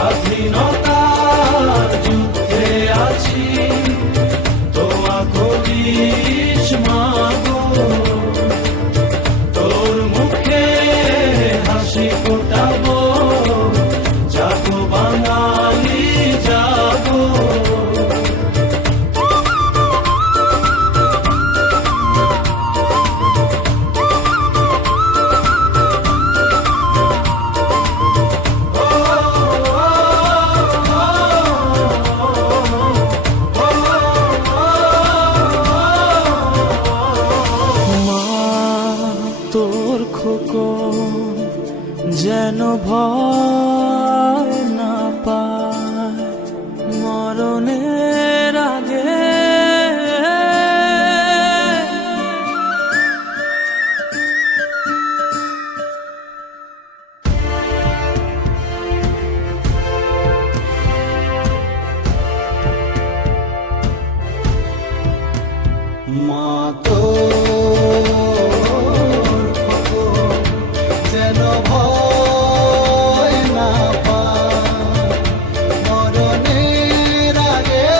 স্বাধীনতার যুদ্ধে আছি, দোয়া করিস মাগো, তোর মুখে হাসি ফোটাবো, জাগো বাঙালি জাগো। তোর খোকন যেন ভয় না পায় মরণের আগে, মা তো যেন ভয় না পায় মরণের আগে,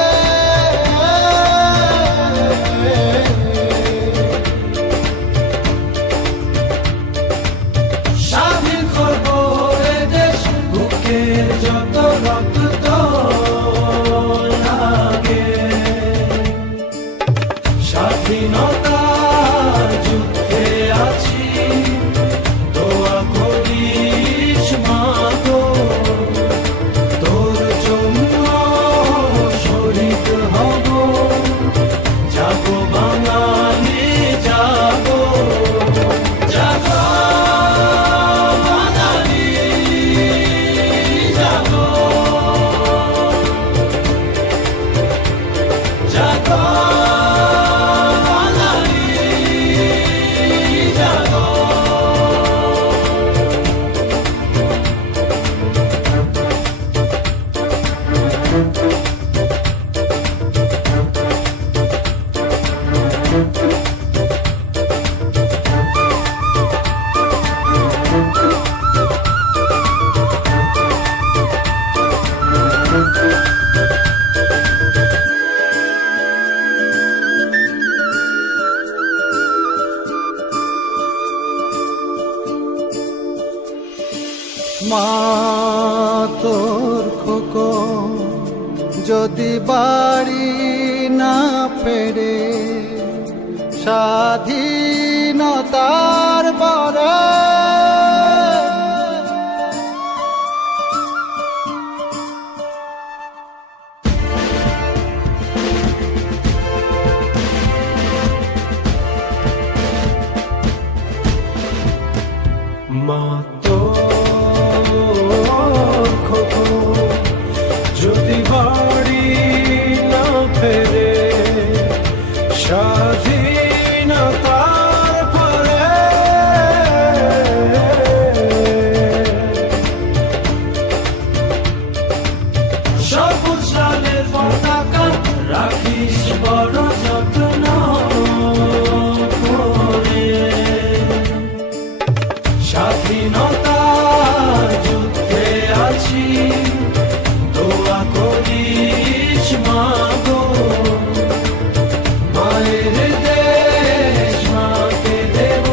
স্বাধীন করবো এ দেশ, বুকের যত রক্ত লাগে, স্বাধীনতার যুদ্ধে আছি, দোয়া করিস মাগো, তোর জন্য শহীদ হব, জাগো বাঙালি জাগো, জাগো বাঙালি জাগো, জাগো মা তোর খোকন যদি বাড়ি না ফেরে স্বাধীনতার পরে, মা তোর খোকন যদি বাড়ি না ফেরে স্বাধীনতার পরে, সবুজ লালের পতাকা রাখিস বড় যত্ন করে, স্বাধীনতার যুদ্ধে আছি, দোয়া করিস মাগো, মায়ের দেশ মাকে দেব,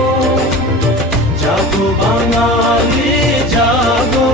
জাগো বাঙালি জাগো।